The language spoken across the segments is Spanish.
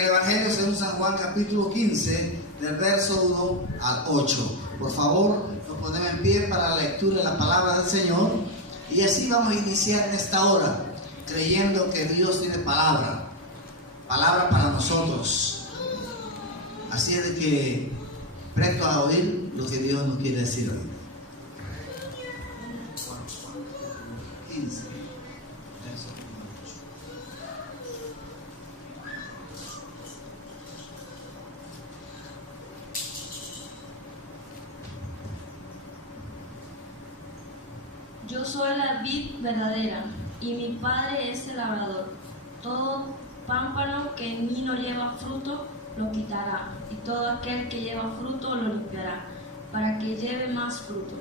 el Evangelio según San Juan capítulo 15, del verso 1 al 8. Por favor, nos ponemos en pie para la lectura de la palabra del Señor. Y así vamos a iniciar en esta hora, creyendo que Dios tiene palabra para nosotros. Así es de que presto a oír lo que Dios nos quiere decir hoy. 15, verso 8. Yo soy la vid verdadera, y mi Padre es el labrador. Todo pámpano que en mí no lleva fruto, lo quitará, y todo aquel que lleva fruto lo limpiará, para que lleve más fruto.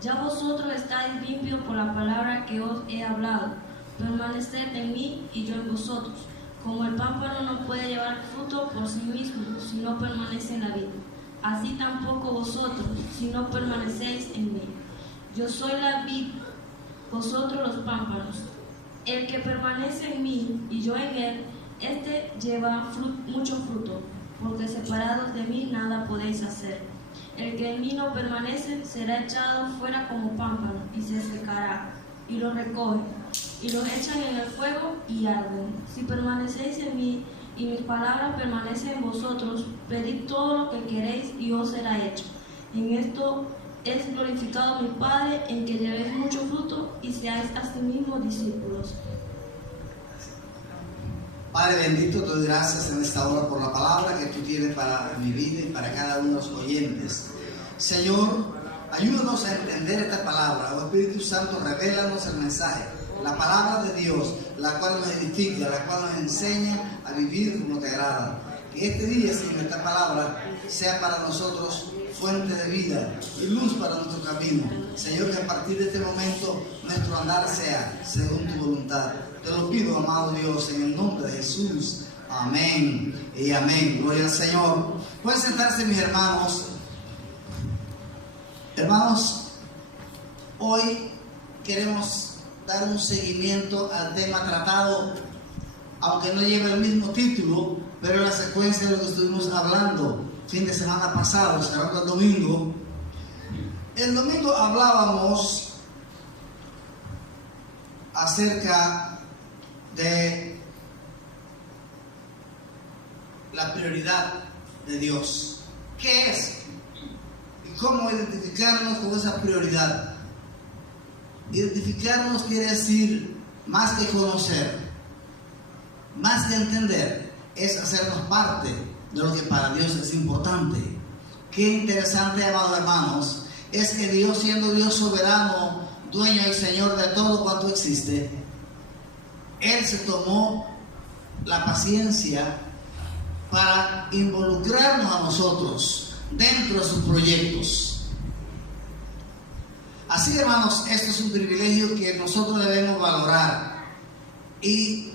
Ya vosotros estáis limpios por la palabra que os he hablado. Permaneced en mí y yo en vosotros. Como el pámpano no puede llevar fruto por sí mismo si no permanece en la vid, así tampoco vosotros si no permanecéis en mí. Yo soy la vid, vosotros los pámpanos. El que permanece en mí y yo en él, este lleva mucho fruto, porque separados de mí nada podéis hacer. El que en mí no permanece será echado fuera como pámpano y se secará, y lo recogen, y los echan en el fuego y arden. Si permanecéis en mí y mis palabras permanecen en vosotros, pedid todo lo que queréis y os será hecho. En esto es glorificado mi Padre, en que llevéis mucho fruto y seáis asimismo discípulos. Padre bendito, te doy gracias en esta hora por la palabra que tú tienes para mi vida y para cada uno de los oyentes. Señor, ayúdanos a entender esta palabra. Oh Espíritu Santo, revélanos el mensaje, la palabra de Dios, la cual nos edifica, la cual nos enseña a vivir como te agrada. Que este día, Señor, esta palabra sea para nosotros fuente de vida y luz para nuestro camino. Señor, que a partir de este momento nuestro andar sea según tu voluntad. Te lo pido, amado Dios, en el nombre de Jesús. Amén y amén. Gloria al Señor. Pueden sentarse, mis hermanos. Hermanos, hoy queremos dar un seguimiento al tema tratado, aunque no lleva el mismo título, pero en la secuencia de lo que estuvimos hablando fin de semana pasado, cerrando el domingo. El domingo hablábamos acerca de la prioridad de Dios. ¿Qué es? ¿Y cómo identificarnos con esa prioridad? Identificarnos quiere decir más que conocer, más que entender, es hacernos parte de lo que para Dios es importante. Qué interesante, amados hermanos, es que Dios, siendo Dios soberano, dueño y Señor de todo cuanto existe, Él se tomó la paciencia para involucrarnos a nosotros dentro de sus proyectos. Así, hermanos, esto es un privilegio que nosotros debemos valorar y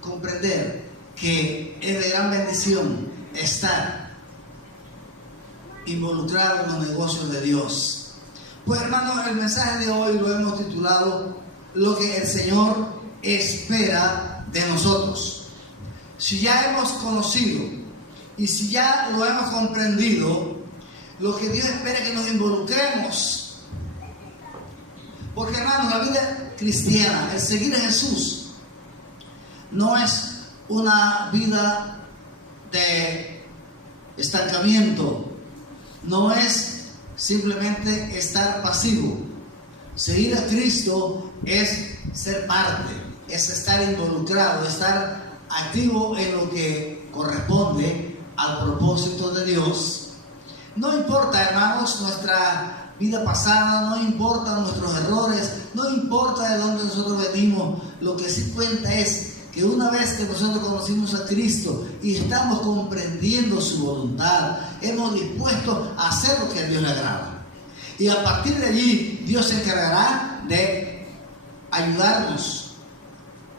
comprender que es de gran bendición estar involucrado en los negocios de Dios. Pues, hermanos, el mensaje de hoy lo hemos titulado Lo que el Señor espera de nosotros. Si ya hemos conocido y si ya lo hemos comprendido, lo que Dios espera es que nos involucremos. Porque, hermanos, la vida cristiana, el seguir a Jesús, no es una vida de estancamiento, no es simplemente estar pasivo. Seguir a Cristo es ser parte, es estar involucrado, estar activo en lo que corresponde al propósito de Dios. No importa, hermanos, nuestra vida pasada, no importa nuestros errores, no importa de dónde nosotros venimos. Lo que sí cuenta es que una vez que nosotros conocimos a Cristo y estamos comprendiendo su voluntad, hemos dispuesto a hacer lo que a Dios le agrada. Y a partir de allí, Dios se encargará de ayudarnos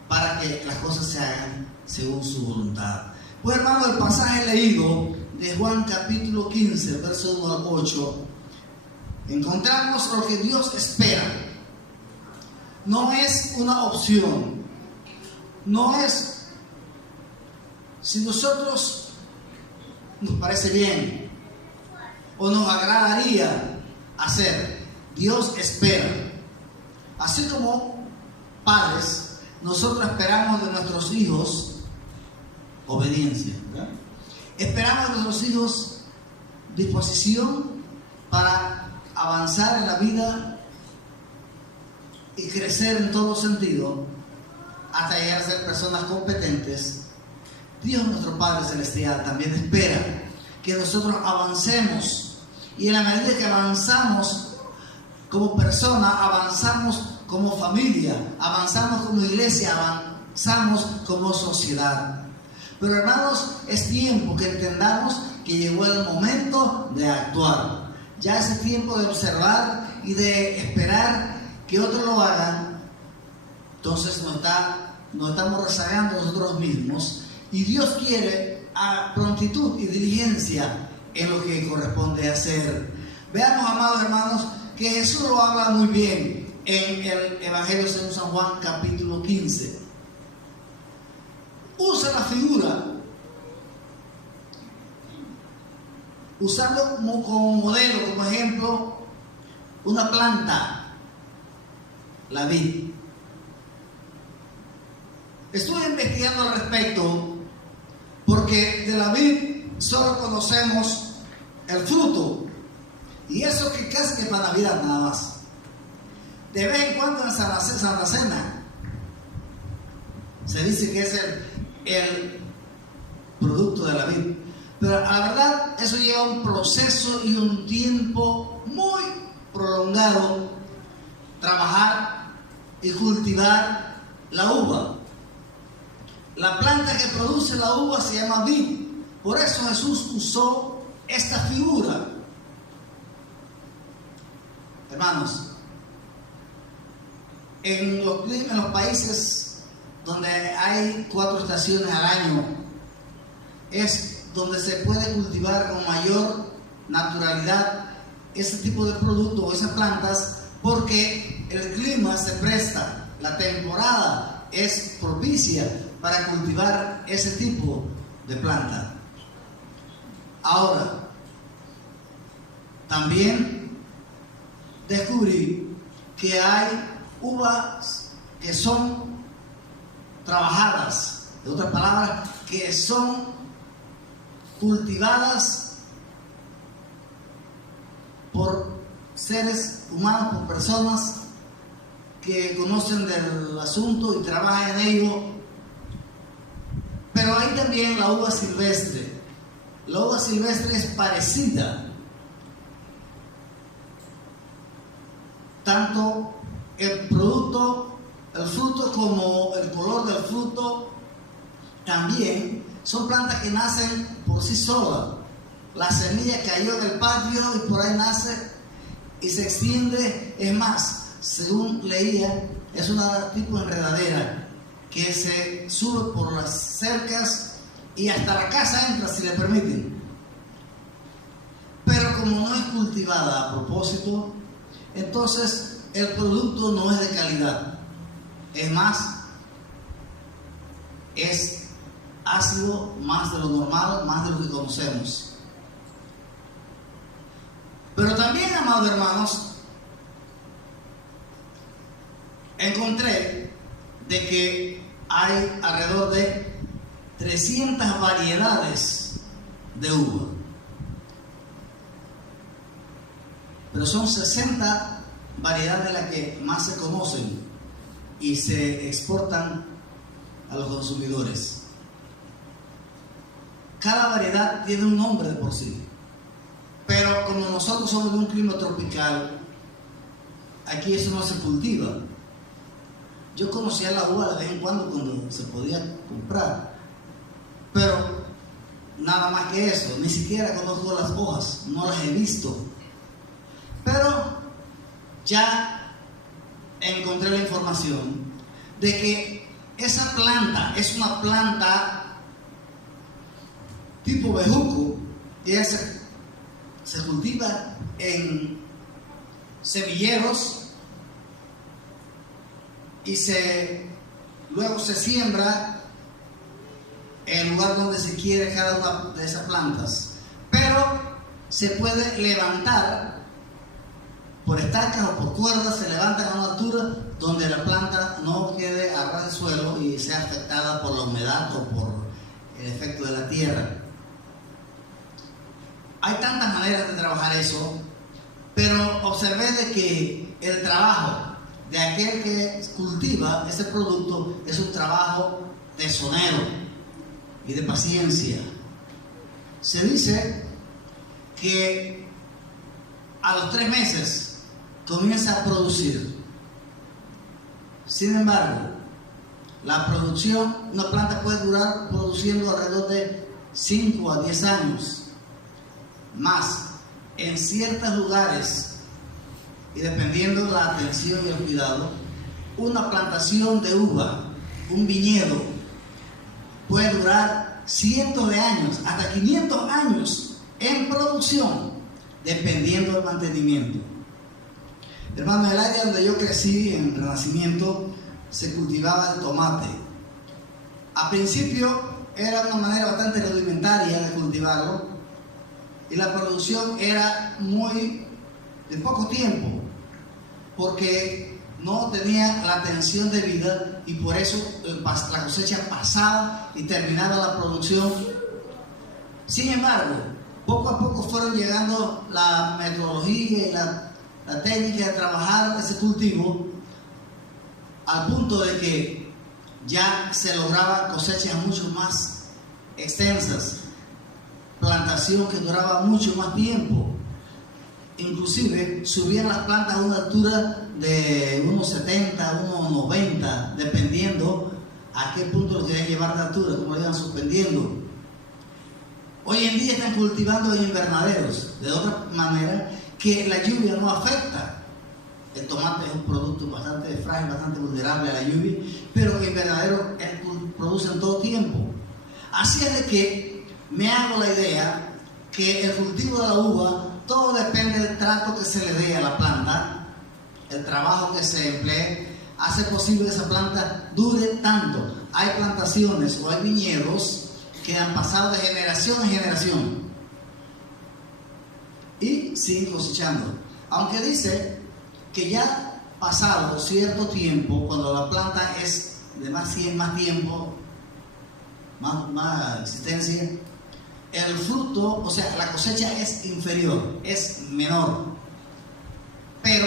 para que las cosas se hagan según su voluntad. Pues, hermano, el pasaje leído de Juan capítulo 15, verso 1 al 8, encontramos lo que Dios espera. No es una opción, no es si nosotros nos parece bien o nos agradaría hacer, Dios espera. Así como padres, nosotros esperamos de nuestros hijos obediencia, ¿verdad? Esperamos de nuestros hijos disposición para avanzar en la vida y crecer en todo sentido hasta llegar a ser personas competentes. Dios, nuestro Padre Celestial, también espera que nosotros avancemos, y en la medida que avanzamos como persona, avanzamos como familia, avanzamos como iglesia, avanzamos como sociedad. Pero hermanos, es tiempo que entendamos que llegó el momento de actuar. Ya es tiempo de observar y de esperar que otros lo hagan. Entonces nos estamos rezagando nosotros mismos, y Dios quiere a prontitud y diligencia en lo que corresponde hacer. Veamos, amados hermanos, que Jesús lo habla muy bien en el Evangelio según San Juan, capítulo 15. Usa la figura, usando como modelo, como ejemplo, una planta, la vid. Estuve investigando al respecto porque de la vid solo conocemos el fruto, y eso que casi que para Navidad nada más. De vez en cuando en Santa Cena se dice que es el producto de la vid, pero a la verdad eso lleva un proceso y un tiempo muy prolongado, trabajar y cultivar la uva. La planta que produce la uva se llama vid. Por eso Jesús usó esta figura. Hermanos, en los países donde hay 4 estaciones al año, es donde se puede cultivar con mayor naturalidad ese tipo de productos o esas plantas, porque el clima se presta, la temporada es propicia para cultivar ese tipo de planta. Ahora, también descubrí que hay uvas que son trabajadas, de otras palabras, que son cultivadas por seres humanos, por personas que conocen del asunto y trabajan en ello. Pero hay también la uva silvestre. La uva silvestre es parecida. Tanto el producto, el fruto, como el color del fruto también son plantas que nacen por sí solas. La semilla cayó en el patio y por ahí nace y se extiende. Es más, según leía, es una tipo de enredadera que se sube por las cercas y hasta la casa entra, si le permiten. Pero como no es cultivada a propósito, entonces el producto no es de calidad. Es más, es ácido, más de lo normal, más de lo que conocemos. Pero también, amados hermanos, encontré de que hay alrededor de 300 variedades de uva, pero son 60 variedades las que más se conocen y se exportan a los consumidores. Cada variedad tiene un nombre de por sí, pero como nosotros somos de un clima tropical, aquí eso no se cultiva. Yo conocía la uva de vez en cuando se podía comprar, pero nada más que eso. Ni siquiera conozco las hojas, no las he visto. Pero ya encontré la información de que esa planta es una planta tipo bejuco, y se cultiva en semilleros y luego se siembra en el lugar donde se quiere cada una de esas plantas, pero se puede levantar por estacas o por cuerdas, se levantan a una altura donde la planta no quede a ras del suelo y sea afectada por la humedad o por el efecto de la tierra. Hay tantas maneras de trabajar eso, pero observé de que el trabajo de aquel que cultiva ese producto es un trabajo tesonero y de paciencia. Se dice que a los 3 meses comienza a producir. Sin embargo, la producción, una planta puede durar produciendo alrededor de 5 a 10 años. Más, en ciertos lugares, y dependiendo de la atención y el cuidado, una plantación de uva, un viñedo, puede durar cientos de años, hasta 500 años en producción, dependiendo del mantenimiento. Hermano, en el área donde yo crecí, en Renacimiento, se cultivaba el tomate. A principio era una manera bastante rudimentaria de cultivarlo y la producción era muy de poco tiempo, porque no tenía la atención debida y por eso la cosecha pasaba y terminaba la producción. Sin embargo, poco a poco fueron llegando la metodología y la técnica de trabajar ese cultivo al punto de que ya se lograban cosechas mucho más extensas, plantación que duraba mucho más tiempo. Inclusive subían las plantas a una altura de unos 70, unos 90, dependiendo a qué punto lo querían llevar de altura, cómo lo iban suspendiendo. Hoy en día están cultivando en invernaderos, de otra manera que la lluvia no afecta. El tomate es un producto bastante frágil, bastante vulnerable a la lluvia, pero que invernaderos producen todo tiempo. Así es de que me hago la idea que el cultivo de la uva, todo depende del trato que se le dé a la planta, el trabajo que se emplee, hace posible que esa planta dure tanto. Hay plantaciones o hay viñedos que han pasado de generación en generación y siguen cosechando. Aunque dice que ya pasado cierto tiempo, cuando la planta es de más tiempo, más existencia, el fruto, o sea, la cosecha es inferior, es menor, pero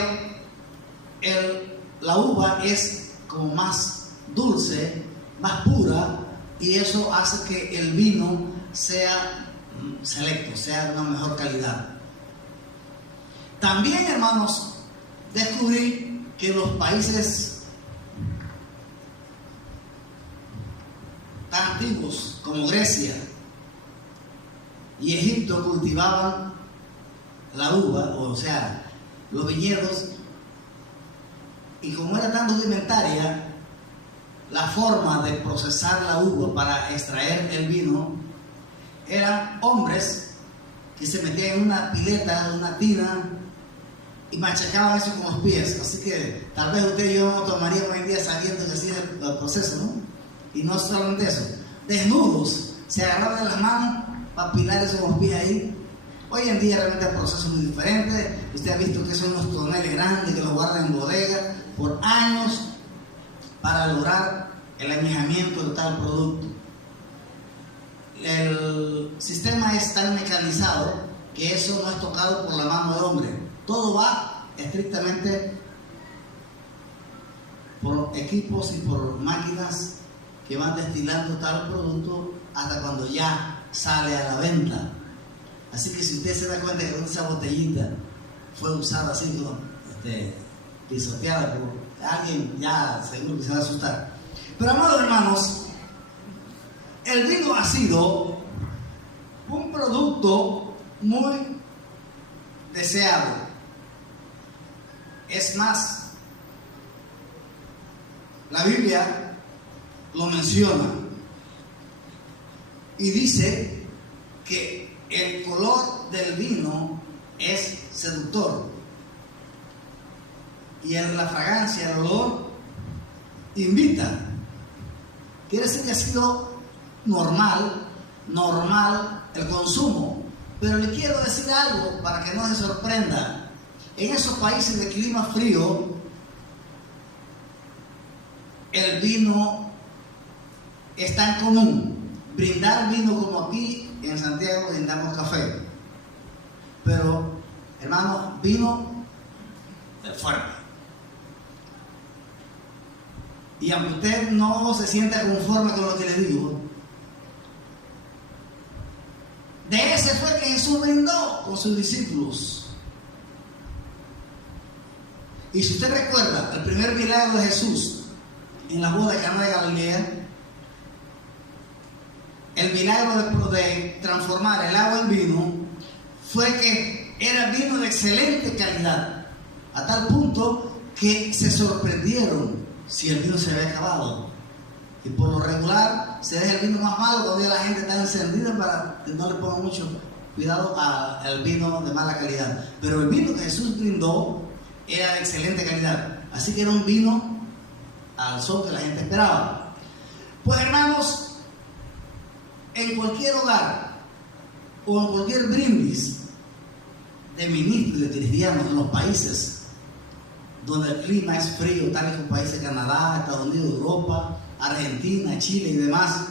la uva es como más dulce, más pura, y eso hace que el vino sea selecto, sea de una mejor calidad. También, hermanos, descubrí que los países tan antiguos como Grecia y Egipto cultivaban la uva, o sea, los viñedos, y como era tan rudimentaria la forma de procesar la uva para extraer el vino, eran hombres que se metían en una pileta, en una tina, y machacaban eso con los pies. Así que tal vez usted y yo no tomaríamos hoy en día sabiendo que así es el proceso, ¿no? Y no solamente eso, desnudos, se agarraban de las manos para pilar eso con los pies ahí. Hoy en día realmente el proceso es muy diferente. Usted ha visto que son unos toneles grandes que los guardan en bodega por años para lograr el añejamiento de tal producto. El sistema es tan mecanizado que eso no es tocado por la mano del hombre. Todo va estrictamente por equipos y por máquinas que van destilando tal producto hasta cuando ya sale a la venta. Así que si usted se da cuenta que esa botellita fue usada así, ¿no? Pisoteada por alguien, ya seguro que se va a asustar. Pero, amados hermanos, el vino ha sido un producto muy deseado. Es más, la Biblia lo menciona y dice que el color del vino es seductor y la fragancia, el olor, invita. Quiere decir que ha sido normal el consumo. Pero le quiero decir algo para que no se sorprenda. En esos países de clima frío, el vino está en común. Brindar vino como aquí en Santiago brindamos café. Pero, hermano, vino de fuerte. Y aunque usted no se sienta conforme con lo que le digo, de ese fue que Jesús brindó con sus discípulos. Y si usted recuerda el primer milagro de Jesús en la boda de Caná de Galilea, el milagro de transformar el agua en vino fue que era vino de excelente calidad, a tal punto que se sorprendieron si el vino se había acabado. Y por lo regular se deja el vino más malo cuando ya la gente está encendida para que no le ponga mucho cuidado al vino de mala calidad. Pero el vino que Jesús brindó era de excelente calidad, así que era un vino al son que la gente esperaba. Pues hermanos, en cualquier hogar o en cualquier brindis de ministros y de cristianos en los países donde el clima es frío, tal como países de Canadá, Estados Unidos, Europa, Argentina, Chile y demás,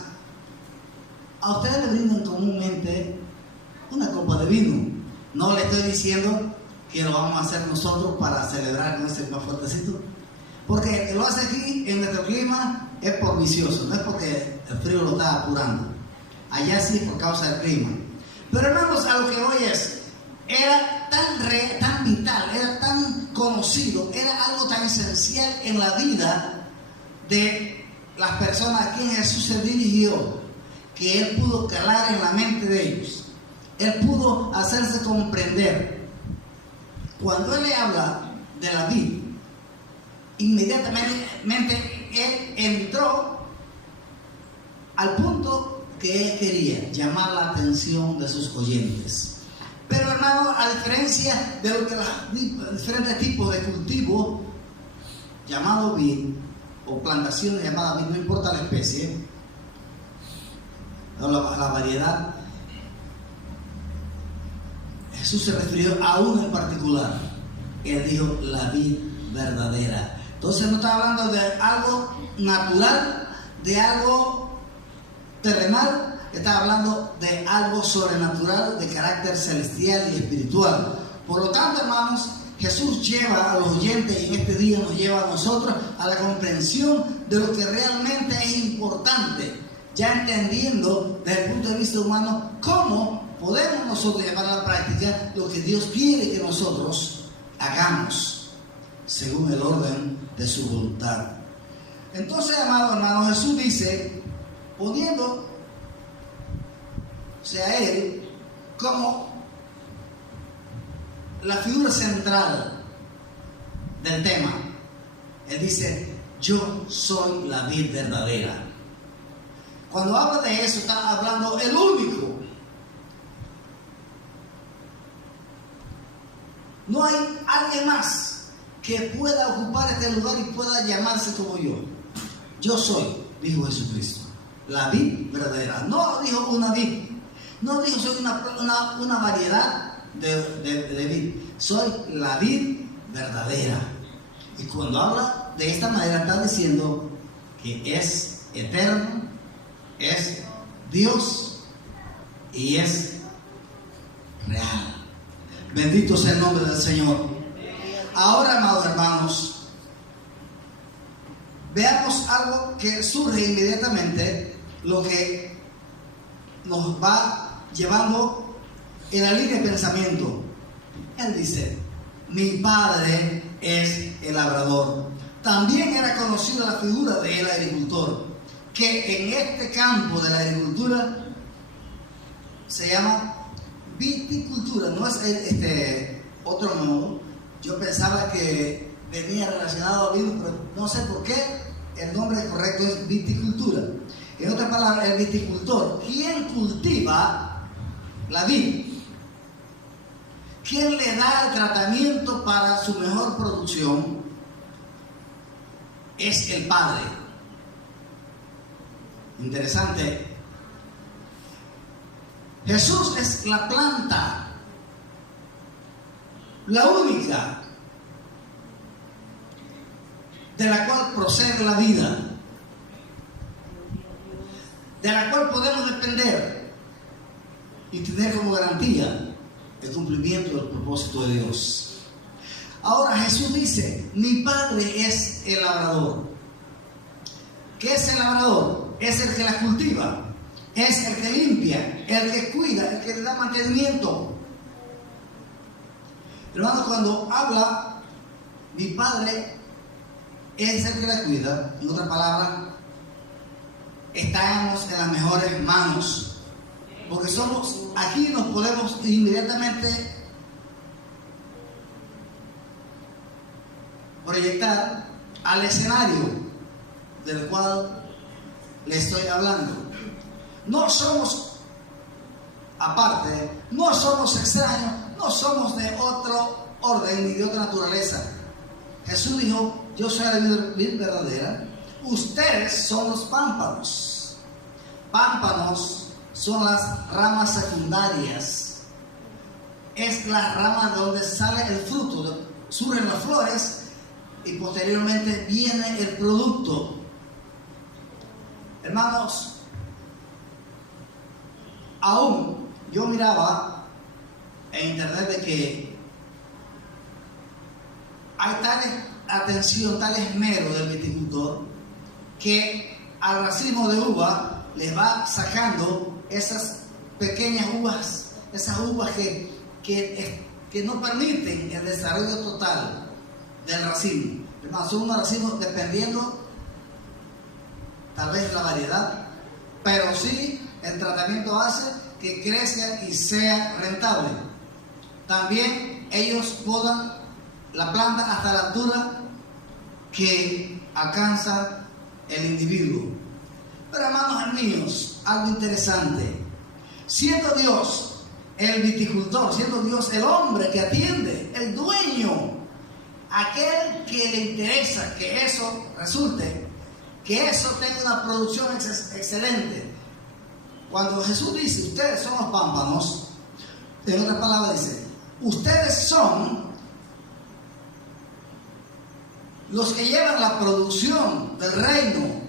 a ustedes le brindan comúnmente una copa de vino. No le estoy diciendo que lo vamos a hacer nosotros para celebrar con ese más fuertecito, porque el que lo hace aquí en nuestro clima es por vicioso, no es porque el frío lo está apurando. Allá sí por causa del clima. Pero hermanos, a lo que voy es, era tan vital, era tan conocido, era algo tan esencial en la vida de las personas a quien Jesús se dirigió, que Él pudo calar en la mente de ellos. Él pudo hacerse comprender. Cuando Él le habla de la vid, inmediatamente Él entró al punto que Él quería, llamar la atención de sus oyentes. Pero hermano, a diferencia de lo que los diferentes tipos de cultivo llamado vid o plantaciones llamadas vid, no importa la especie o la variedad, Jesús se refirió a uno en particular. Él dijo la vid verdadera. Entonces no está hablando de algo natural, de algo terrenal, está hablando de algo sobrenatural, de carácter celestial y espiritual. Por lo tanto, hermanos, Jesús lleva a los oyentes, y en este día nos lleva a nosotros a la comprensión de lo que realmente es importante, ya entendiendo desde el punto de vista humano cómo podemos nosotros llevar a la práctica lo que Dios quiere que nosotros hagamos según el orden de su voluntad. Entonces, amados hermanos, Jesús dice, poniendo a Él como la figura central del tema. Él dice, yo soy la vid verdadera. Cuando habla de eso, está hablando el único. No hay alguien más que pueda ocupar este lugar y pueda llamarse como yo. Yo soy, dijo Jesucristo, la vid verdadera. No dijo una vid. No dijo soy una variedad de vid. Soy la vid verdadera. Y cuando habla de esta manera está diciendo que es eterno, es Dios y es real. Bendito sea el nombre del Señor. Ahora, amados hermanos, veamos algo que surge inmediatamente, lo que nos va llevando en la línea de pensamiento. Él dice, mi padre es el labrador. También era conocida la figura del agricultor, que en este campo de la agricultura se llama viticultura. No es otro modo. Yo pensaba que venía relacionado a vino, pero no sé por qué el nombre correcto es viticultura. En otras palabras, el viticultor, quien cultiva la vid, quien le da el tratamiento para su mejor producción, es el Padre. Interesante Jesús es la planta, la única de la cual procede la vida, de la cual podemos depender y tener como garantía el cumplimiento del propósito de Dios. Ahora Jesús dice, mi Padre es el labrador. ¿Qué es el labrador? Es el que la cultiva, es el que limpia, el que cuida, el que le da mantenimiento. Hermano, cuando habla mi Padre es el que la cuida, en otra palabra, estamos en las mejores manos, porque aquí nos podemos inmediatamente proyectar al escenario del cual le estoy hablando. No somos aparte, no somos extraños, no somos de otro orden ni de otra naturaleza. Jesús dijo, yo soy la vid verdadera, ustedes son los pámpanos. Pámpanos son las ramas secundarias, es la rama donde sale el fruto, surgen las flores y posteriormente viene el producto. Hermanos, aún yo miraba en internet de que hay tal esmero del viticultor que al racimo de uva les va sacando esas pequeñas uvas, esas uvas que no permiten el desarrollo total del racimo. Hermanos, son unos racimos dependiendo tal vez la variedad, pero sí el tratamiento hace que crezca y sea rentable. También ellos podan la planta hasta la altura que alcanza el individuo. Pero hermanos míos, algo interesante. Siendo Dios el viticultor, siendo Dios el hombre que atiende, el dueño, aquel que le interesa que eso resulte, que eso tenga una producción excelente. Cuando Jesús dice, ustedes son los pámpanos, en otras palabras dice, ustedes son los que llevan la producción del reino.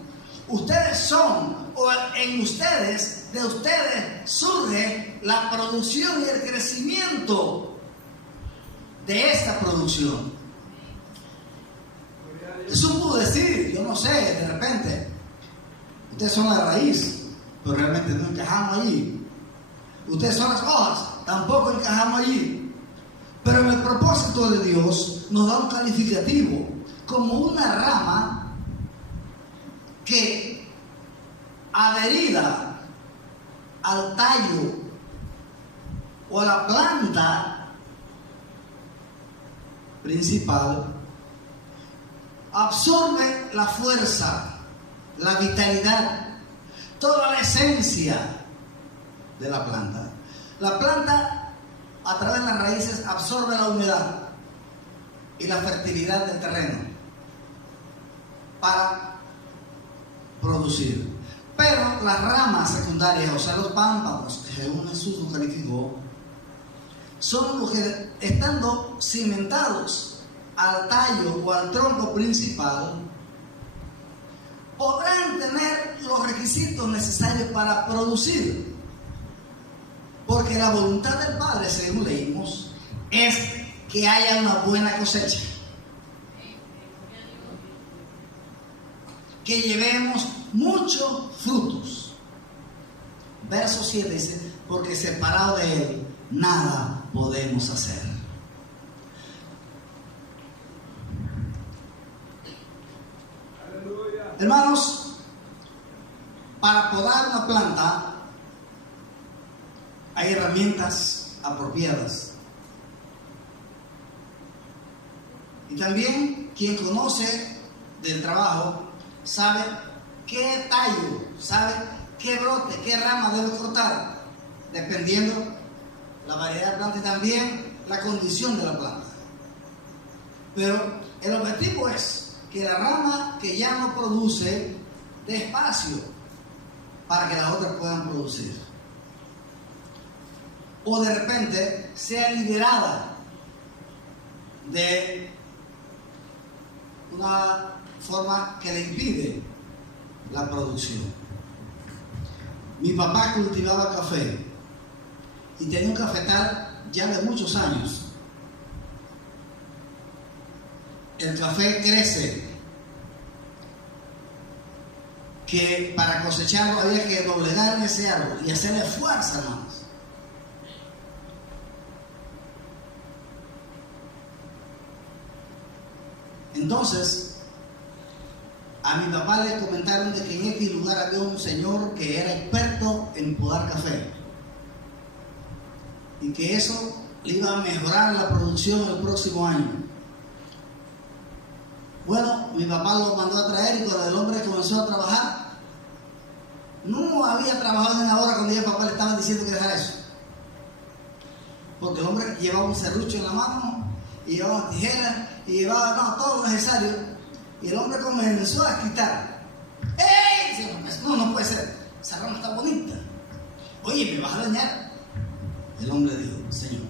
Ustedes son, o en ustedes, de ustedes surge la producción y el crecimiento de esta producción. Jesús pudo decir, yo no sé, de repente, ustedes son la raíz, pero realmente no encajamos allí. Ustedes son las hojas, tampoco encajamos allí. Pero en el propósito de Dios nos da un calificativo, como una rama que adherida al tallo o a la planta principal, absorbe la fuerza, la vitalidad, toda la esencia de la planta. La planta, a través de las raíces, absorbe la humedad y la fertilidad del terreno para producir. Pero las ramas secundarias, o sea, los pámpanos, según Jesús los calificó, son los que, estando cimentados al tallo o al tronco principal, podrán tener los requisitos necesarios para producir, porque la voluntad del Padre, según leímos, es que haya una buena cosecha, que llevemos muchos frutos. Verso 7 dice, porque separado de Él nada podemos hacer. Hermanos, para podar una planta hay herramientas apropiadas. Y también quien conoce del trabajo sabe qué tallo, sabe qué brote, qué rama debe cortar, dependiendo la variedad de planta y también la condición de la planta. Pero el objetivo es que la rama que ya no produce dé espacio para que las otras puedan producir. o de repente sea liberada de una forma que le impide la producción. Mi papá cultivaba café y tenía un cafetal ya de muchos años. El café crece, que para cosecharlo había que doblegar ese árbol y hacerle fuerza, hermanos. Entonces, a mi papá le comentaron de que en este lugar había un señor que era experto en podar café y que eso le iba a mejorar la producción el próximo año. Bueno, mi papá lo mandó a traer y cuando el hombre comenzó a trabajar, no había trabajado en una hora cuando ya el papá le estaba diciendo que dejara eso. Porque el hombre llevaba un serrucho en la mano, y llevaba tijeras, y llevaba todo lo necesario. Y el hombre comenzó a quitar. ¡Ey! No puede ser. Esa rama está bonita. Oye, me vas a dañar. El hombre dijo, Señor,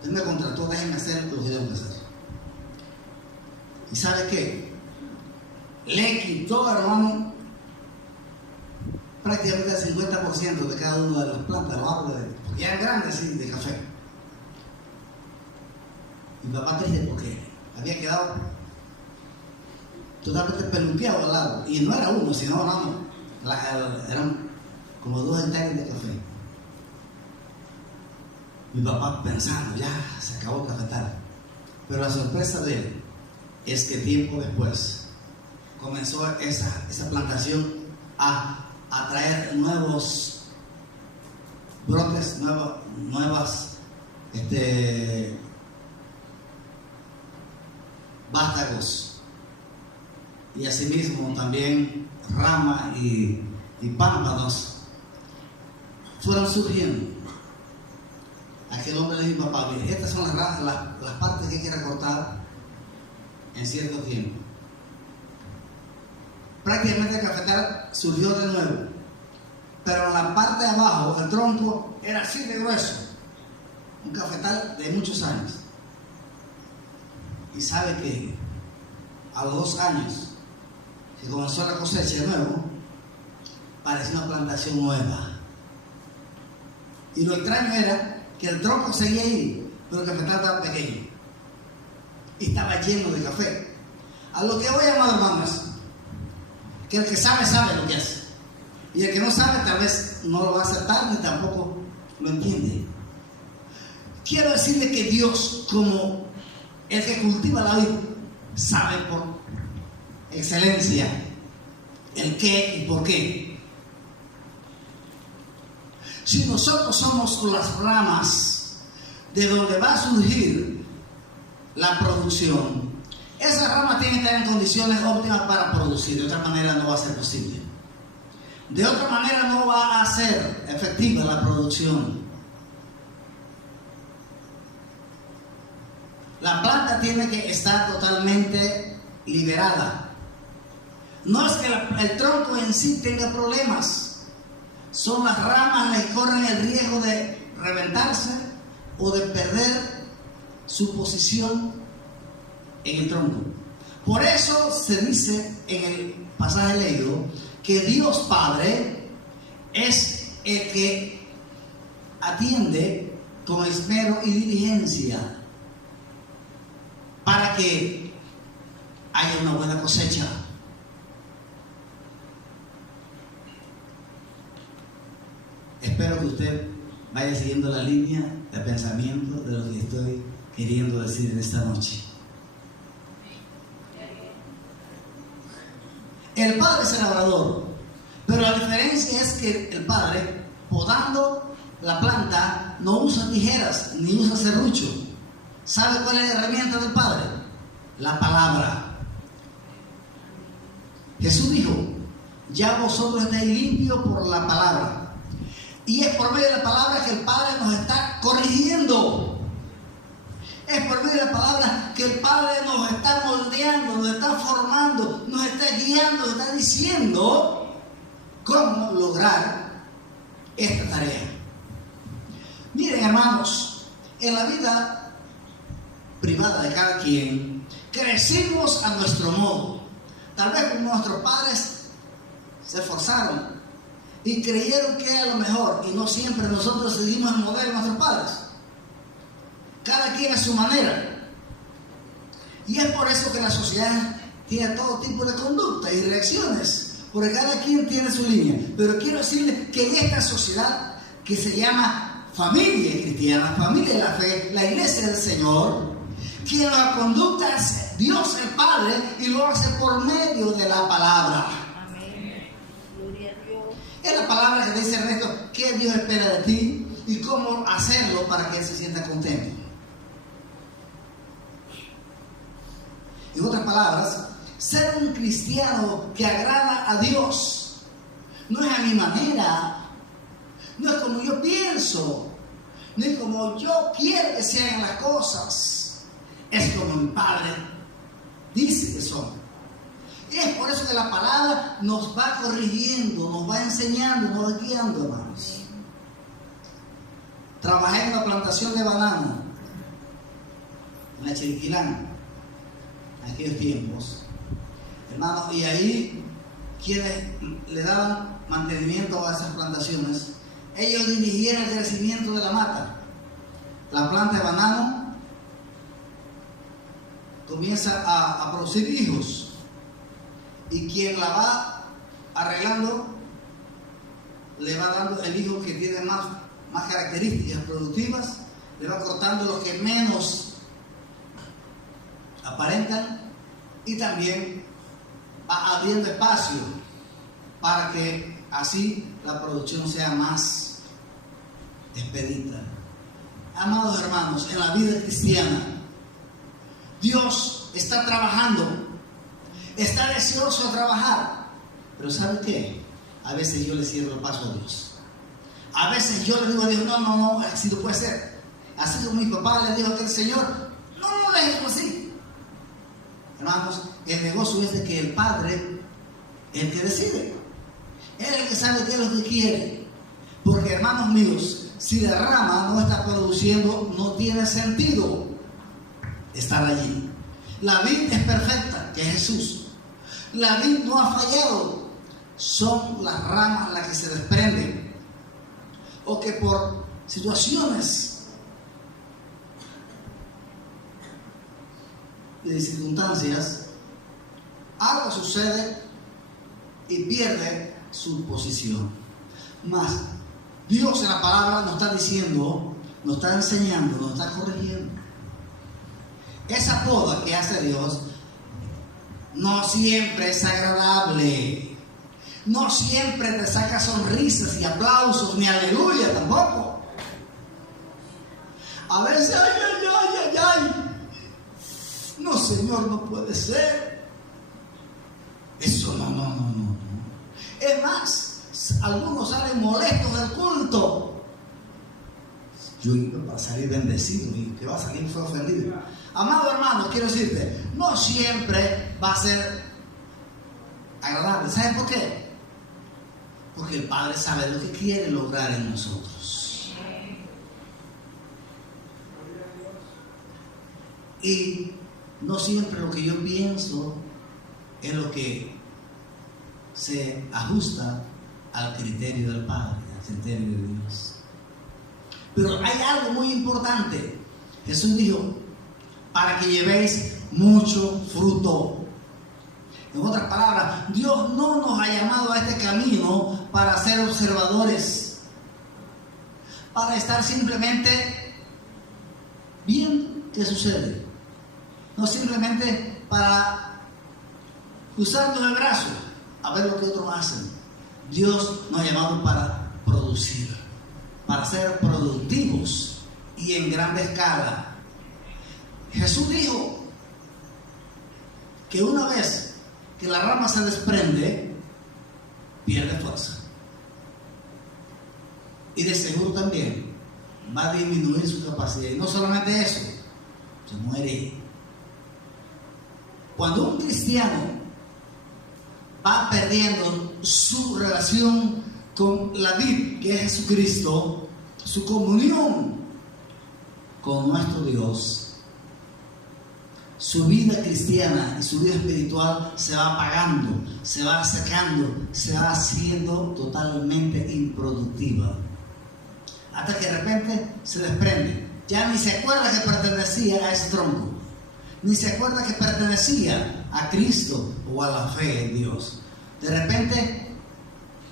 usted me contrató, déjeme hacer lo que tengo que hacer. ¿Y sabe qué? Le quitó, hermano, prácticamente el 50% de cada una de las plantas, los árboles, porque ya eran grandes, sí, de café. Mi papá triste porque había quedado totalmente peluqueado al lado. Y no era uno, sino eran como 2 hectáreas de café. Mi papá pensando, ya se acabó el cafetal. Pero la sorpresa de él es que tiempo después comenzó esa plantación a traer nuevos brotes, nuevas vástagos, y asimismo también ramas y pámpanos fueron surgiendo. Aquel hombre le dijo, papá, mire, estas son las partes que hay que recortar en cierto tiempo. Prácticamente el cafetal surgió de nuevo, pero en la parte de abajo, el tronco era así de grueso, un cafetal de muchos años. Y sabe que a los 2 años que comenzó la cosecha de nuevo, parecía una plantación nueva. Y lo extraño era que el tronco seguía ahí, pero el cafetal estaba pequeño y estaba lleno de café. A lo que voy, amado hermanos, que el que sabe, sabe lo que hace, y el que no sabe tal vez no lo va a aceptar ni tampoco lo entiende. Quiero decirle que Dios, como el que cultiva la vid, sabe por excelencia el qué y por qué. Si nosotros somos las ramas de donde va a surgir la producción, esa rama tiene que estar en condiciones óptimas para producir. De otra manera no va a ser posible. De otra manera no va a ser efectiva la producción. La planta tiene que estar totalmente liberada. No es que el tronco en sí tenga problemas. Son las ramas las que corren el riesgo de reventarse o de perder su posición en el tronco. Por eso se dice en el pasaje leído que Dios Padre es el que atiende con esmero y diligencia para que haya una buena cosecha. Espero que usted vaya siguiendo la línea de pensamiento de lo que estoy queriendo decir en esta noche. El Padre es el labrador, pero la diferencia es que el Padre, podando la planta, no usa tijeras ni usa serrucho. ¿Sabe cuál es la herramienta del Padre? La palabra. Jesús dijo, ya vosotros estáis limpios por la palabra. Y es por medio de la palabra que el Padre nos está corrigiendo. Es por medio de la palabra que el Padre nos está moldeando, nos está formando, nos está guiando, nos está diciendo cómo lograr esta tarea. Miren, hermanos, en la vida privada de cada quien, crecimos a nuestro modo. Tal vez como nuestros padres se esforzaron y creyeron que era lo mejor, y no siempre nosotros seguimos el modelo de nuestros padres. Cada quien a su manera. Y es por eso que la sociedad tiene todo tipo de conducta y reacciones, porque cada quien tiene su línea. Pero quiero decirles que en esta sociedad que se llama familia cristiana, familia de la fe, la iglesia del Señor, quien la conducta es Dios el Padre, y lo hace por medio de la palabra. Amén. Gloria a Dios. Es la palabra que dice Ernesto qué Dios espera de ti y cómo hacerlo para que Él se sienta contento. En otras palabras, ser un cristiano que agrada a Dios no es a mi manera, no es como yo pienso, no es como yo quiero que se hagan las cosas. Es como mi Padre dice que son. Y es por eso que la palabra nos va corrigiendo, nos va enseñando, nos va guiando, hermanos. Trabajé en una plantación de banano en la Chiriquilán, en aquellos tiempos, hermanos, y ahí quienes le daban mantenimiento a esas plantaciones, ellos dirigían el crecimiento de la mata. La planta de banano comienza a producir hijos, y quien la va arreglando le va dando el hijo que tiene más características productivas, le va cortando los que menos aparentan, y también va abriendo espacio para que así la producción sea más expedita. Amados hermanos, en la vida cristiana Dios está trabajando, está deseoso de trabajar, pero ¿sabe qué? A veces yo le cierro el paso a Dios. A veces yo le digo a Dios, no, así no puede ser. Así como mi papá le dijo a aquel señor, no déjelo así. Hermanos, el negocio es de que el Padre es el que decide. Él es el que sabe qué es lo que quiere. Porque, hermanos míos, si la rama no está produciendo, no tiene sentido estar allí. La vid es perfecta, que es Jesús. La vid no ha fallado. Son las ramas las que se desprenden, o que por situaciones de circunstancias algo sucede y pierde su posición. Mas Dios en la palabra nos está diciendo, nos está enseñando, nos está corrigiendo. Esa poda que hace Dios no siempre es agradable. No siempre te saca sonrisas y aplausos, ni aleluya tampoco. A veces, ay. No, Señor, no puede ser. Eso no. Es más, algunos salen molestos del culto. Yo iba a salir bendecido y que va a salir fue ofendido. Amado hermano, quiero decirte, no siempre va a ser agradable. ¿Sabes por qué? Porque el Padre sabe lo que quiere lograr en nosotros. Y no siempre lo que yo pienso es lo que se ajusta al criterio del Padre, al criterio de Dios. Pero hay algo muy importante. Jesús dijo, para que llevéis mucho fruto. En otras palabras, Dios no nos ha llamado a este camino para ser observadores, para estar simplemente viendo qué sucede, no simplemente para cruzarnos el brazo a ver lo que otros hacen. Dios nos ha llamado para producir, para ser productivos y en grande escala. Jesús dijo que una vez que la rama se desprende, pierde fuerza. Y de seguro también va a disminuir su capacidad. Y no solamente eso, se muere. Cuando un cristiano va perdiendo su relación con la vid, que es Jesucristo, su comunión con nuestro Dios, su vida cristiana y su vida espiritual se va apagando, se va secando, se va haciendo totalmente improductiva. Hasta que de repente se desprende. Ya ni se acuerda que pertenecía a ese tronco, ni se acuerda que pertenecía a Cristo o a la fe en Dios. De repente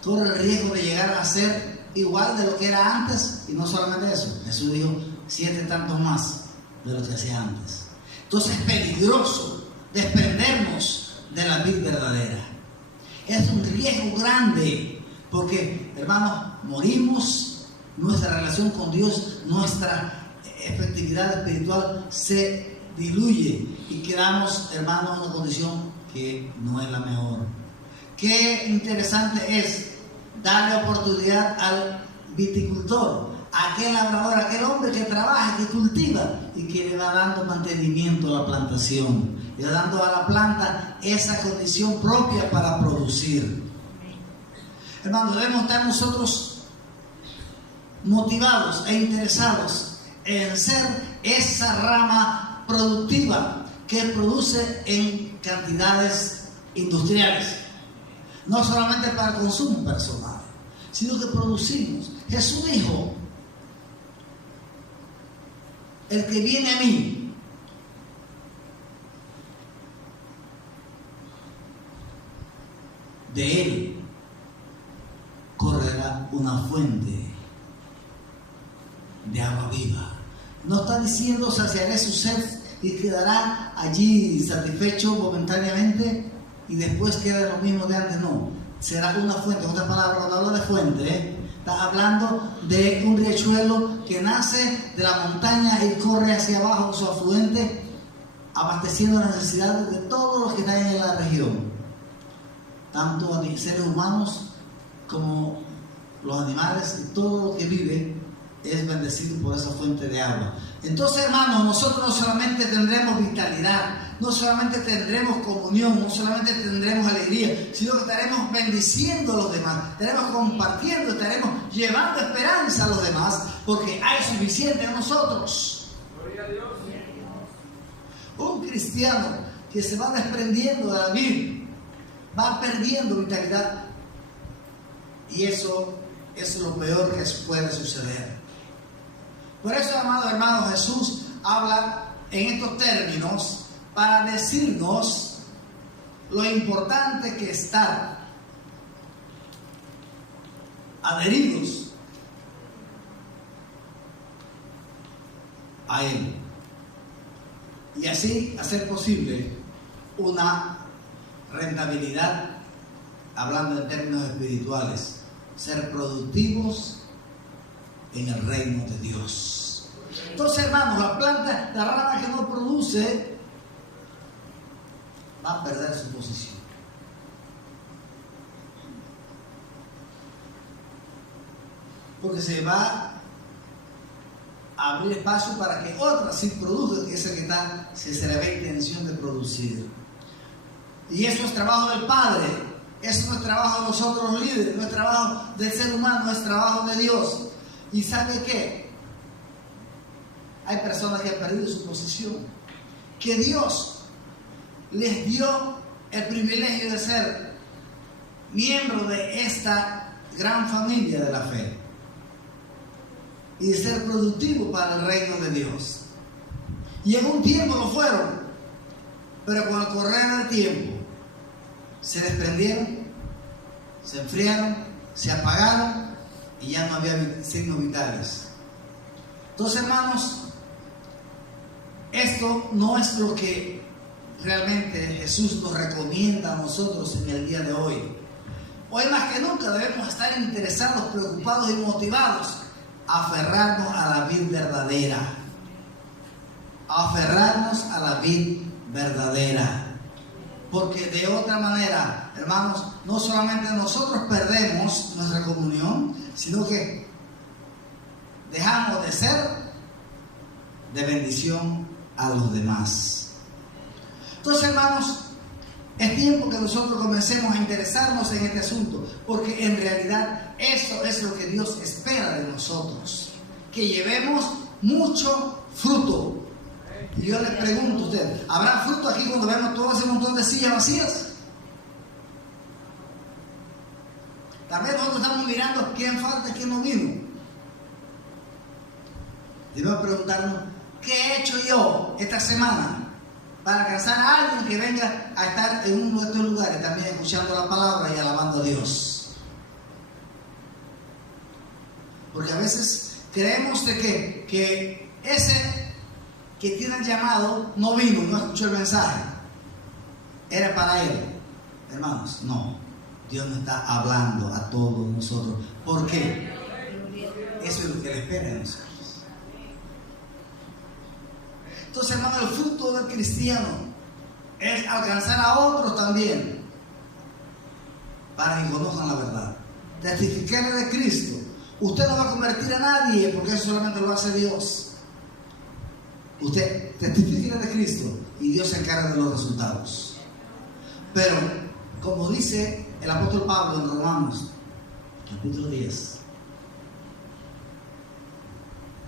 corre el riesgo de llegar a ser igual de lo que era antes, y no solamente eso. Jesús dijo 7 tantos más de lo que hacía antes. Entonces es peligroso desprendernos de la vida verdadera. Es un riesgo grande porque, hermanos, morimos, nuestra relación con Dios, nuestra efectividad espiritual se diluye y quedamos, hermanos, en una condición que no es la mejor. Qué interesante es darle oportunidad al viticultor, a aquel labrador, a aquel hombre que trabaja, que cultiva y que le va dando mantenimiento a la plantación, le va dando a la planta esa condición propia para producir. Hermanos, debemos estar nosotros motivados e interesados en ser esa rama productiva que produce en cantidades industriales, no solamente para consumo personal, sino que producimos. Jesús dijo: el que viene a mí, de él correrá una fuente de agua viva. No está diciendo saciaré su sed y quedará allí satisfecho momentáneamente y después queda lo mismo de antes. No, será una fuente. En otras palabras, cuando habla de fuente, está hablando de un riachuelo que nace de la montaña y corre hacia abajo con su afluente, abasteciendo las necesidades de todos los que están en la región, tanto seres humanos como los animales, y todo lo que vive es bendecido por esa fuente de agua. Entonces, hermanos, nosotros no solamente tendremos vitalidad, no solamente tendremos comunión, no solamente tendremos alegría, sino que estaremos bendiciendo a los demás, estaremos compartiendo, estaremos llevando esperanza a los demás, porque hay suficiente en nosotros. Gloria a Dios. Un cristiano que se va desprendiendo de la vida va perdiendo vitalidad, y eso es lo peor que puede suceder. Por eso, amados hermanos, Jesús habla en estos términos para decirnos lo importante que es estar adheridos a Él y así hacer posible una rentabilidad, hablando en términos espirituales, ser productivos en el reino de Dios. Entonces, hermanos, la planta, la rama que no produce, va a perder su posición. Porque se va a abrir espacio para que otra sí produzca, que es el que está, si se le ve intención de producir. Y eso es trabajo del Padre, eso no es trabajo de nosotros los líderes, no es trabajo del ser humano, no es trabajo de Dios. ¿Y sabe qué? Hay personas que han perdido su posición, que Dios les dio el privilegio de ser miembro de esta gran familia de la fe y de ser productivo para el reino de Dios. Y en un tiempo lo fueron, pero con el correr del tiempo se desprendieron, se enfriaron, se apagaron y ya no había signos vitales. Entonces, hermanos, esto no es lo que realmente Jesús nos recomienda a nosotros en el día de hoy. Hoy más que nunca debemos estar interesados, preocupados y motivados a aferrarnos a la vid verdadera. A aferrarnos a la vid verdadera. Porque de otra manera, hermanos, no solamente nosotros perdemos nuestra comunión, sino que dejamos de ser de bendición a los demás. Entonces, hermanos, es tiempo que nosotros comencemos a interesarnos en este asunto, porque en realidad eso es lo que Dios espera de nosotros. que llevemos mucho fruto. Y yo les pregunto a ustedes, ¿habrá fruto aquí cuando vemos todo ese montón de sillas vacías? También nosotros estamos mirando quién falta y quién no vino. Debemos preguntarnos, ¿qué he hecho yo esta semana para alcanzar a alguien que venga a estar en uno de estos lugares también escuchando la palabra y alabando a Dios? Porque a veces creemos de que ese que tiene el llamado no vino, no escuchó el mensaje, era para él. Hermanos, no, Dios nos está hablando a todos nosotros. ¿Por qué? Eso es lo que Él espera de nosotros. Entonces, hermano, el fruto del cristiano es alcanzar a otros también para que conozcan la verdad. Testificarle de Cristo. Usted no va a convertir a nadie porque eso solamente lo hace Dios. Usted testifique de Cristo y Dios se encarga de los resultados. Pero, como dice el apóstol Pablo en Romanos, capítulo 10,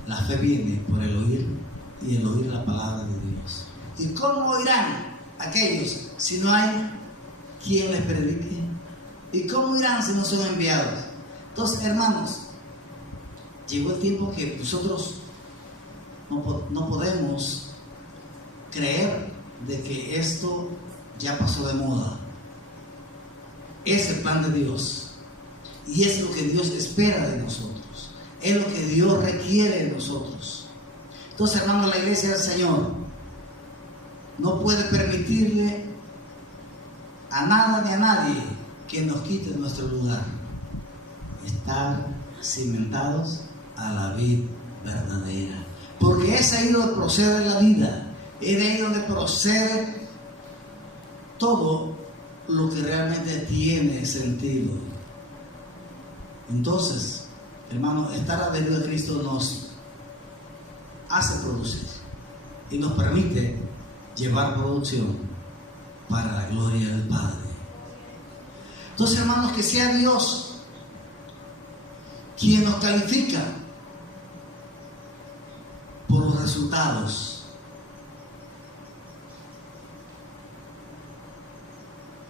la fe viene por el oír y el oír la palabra de Dios. ¿Y cómo oirán aquellos si no hay quien les predique? ¿Y cómo oirán si no son enviados? Entonces, hermanos, llegó el tiempo que nosotros no podemos creer de que esto ya pasó de moda. Es el plan de Dios y es lo que Dios espera de nosotros, es lo que Dios requiere de nosotros. Entonces, hermanos, la iglesia del Señor no puede permitirle a nada ni a nadie que nos quite nuestro lugar. Estar cimentados a la vid verdadera, porque es ahí donde procede la vida, es de ahí donde procede todo lo que realmente tiene sentido. Entonces, hermano, estar adherido a Cristo nos hace producir y nos permite llevar producción para la gloria del Padre. Entonces, hermanos, que sea Dios quien nos califica por los resultados.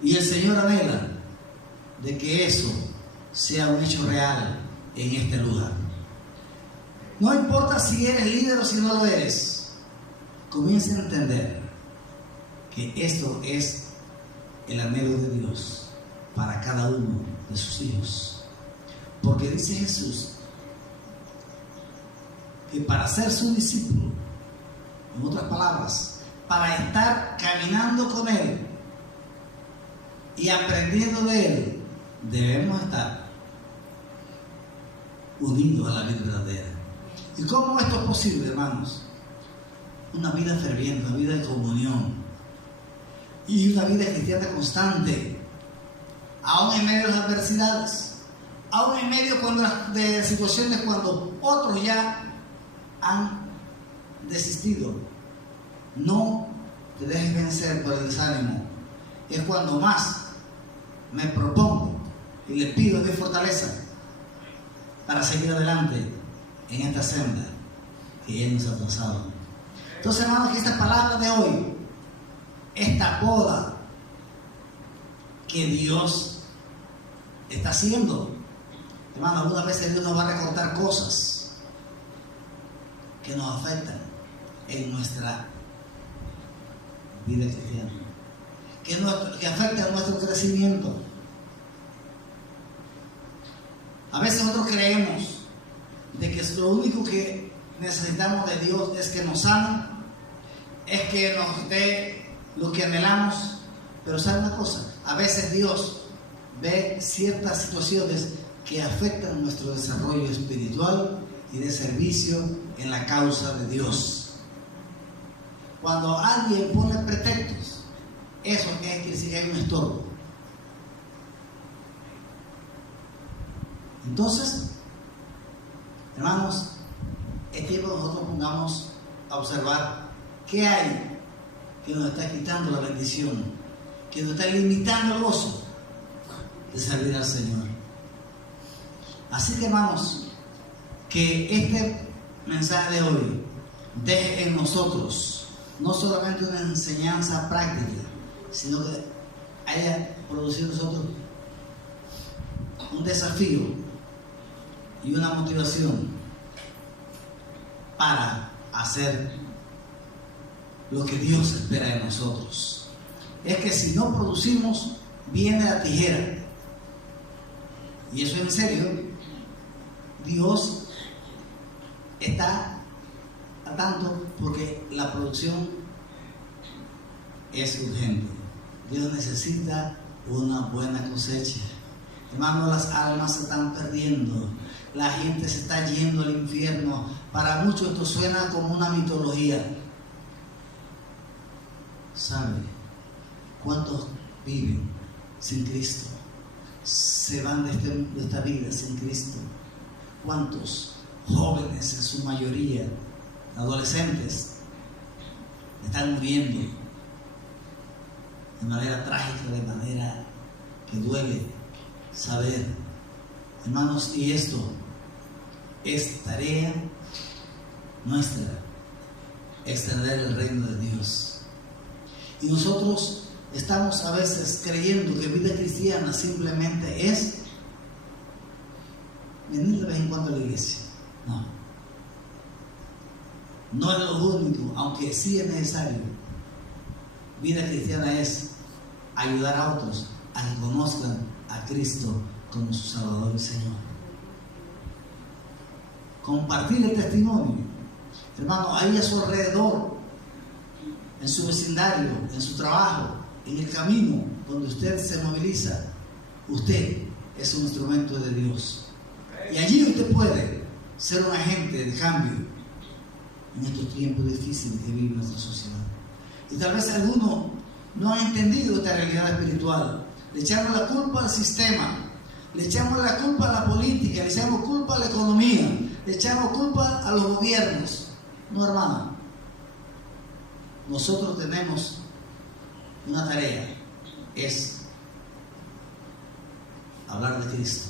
Y el Señor anhela de que eso sea un hecho real en este lugar. No importa si eres líder o si no lo eres, comiencen a entender que esto es el anhelo de Dios para cada uno de sus hijos. Porque dice Jesús que para ser su discípulo, en otras palabras, para estar caminando con Él y aprendiendo de Él, debemos estar unidos a la vida verdadera. ¿Y cómo esto es posible, hermanos? Una vida ferviente, una vida de comunión y una vida cristiana constante, aún en medio de las adversidades, aún en medio de situaciones cuando otros ya han desistido. No te dejes vencer por el desánimo. Es cuando más me propongo y le pido de fortaleza para seguir adelante en esta senda que Él nos ha trazado. Entonces, hermanos, que esta palabra de hoy, esta poda que Dios está haciendo, hermanos, algunas veces Dios nos va a recortar cosas que nos afectan en nuestra vida cristiana, que afectan nuestro crecimiento. A veces nosotros creemos de que lo único que necesitamos de Dios es que nos sane, es que nos dé lo que anhelamos. Pero ¿sabe una cosa? A veces Dios ve ciertas situaciones que afectan nuestro desarrollo espiritual y de servicio en la causa de Dios. Cuando alguien pone pretextos, eso quiere decir que hay un estorbo. Entonces, hermanos, es tiempo que nosotros pongamos a observar qué hay que nos está quitando la bendición, que nos está limitando el gozo de servir al Señor. Así que, hermanos, que este mensaje de hoy deje en nosotros no solamente una enseñanza práctica, sino que haya producido en nosotros un desafío y una motivación para hacer lo que Dios espera de nosotros. Es que si no producimos, viene la tijera. Y eso en serio. Dios está a tanto porque la producción es urgente. Dios necesita una buena cosecha. Hermano, las almas se están perdiendo. La gente se está yendo al infierno. Para muchos esto suena como una mitología. ¿Sabe cuántos viven sin Cristo? Se van de esta vida sin Cristo. ¿Cuántos jóvenes, en su mayoría, adolescentes, están muriendo de manera trágica, de manera que duele saber? Hermanos, y esto es tarea nuestra, extender el reino de Dios. Y nosotros estamos a veces creyendo que vida cristiana simplemente es venir de vez en cuando a la iglesia. No es lo único, aunque sí es necesario. Vida cristiana es ayudar a otros a que conozcan a Cristo como su Salvador y Señor. Compartir el testimonio. Hermano, ahí a su alrededor, en su vecindario, en su trabajo, en el camino donde usted se moviliza, usted es un instrumento de Dios. Y allí usted puede ser un agente de cambio en estos tiempos difíciles que vive nuestra sociedad. Y tal vez algunos no han entendido esta realidad espiritual. Le echamos la culpa al sistema, le echamos la culpa a la política, le echamos culpa a la economía, le echamos culpa a los gobiernos. No, hermano. Nosotros tenemos una tarea, es hablar de Cristo,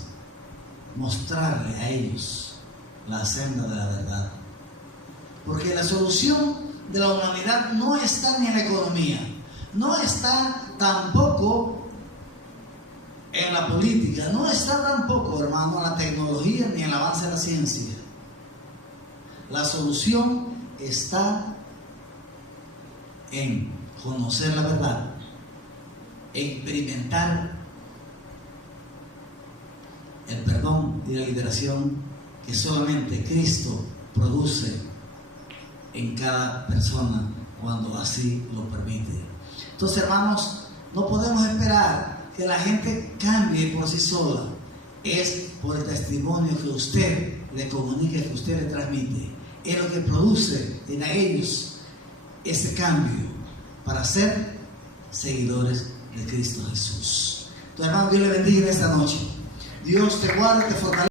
mostrarle a ellos la senda de la verdad. Porque la solución de la humanidad no está ni en la economía, no está tampoco en la política, no está tampoco, hermano, en la tecnología ni en el avance de la ciencia. La solución está en conocer la verdad, experimentar el perdón y la liberación que solamente Cristo produce en cada persona cuando así lo permite. Entonces, hermanos, no podemos esperar que la gente cambie por sí sola. Es por el testimonio que usted le comunica, que usted le transmite. Es lo que produce en ellos ese cambio para ser seguidores de Cristo Jesús. Entonces, hermano, Dios le bendiga esta noche. Dios te guarde, te fortalece.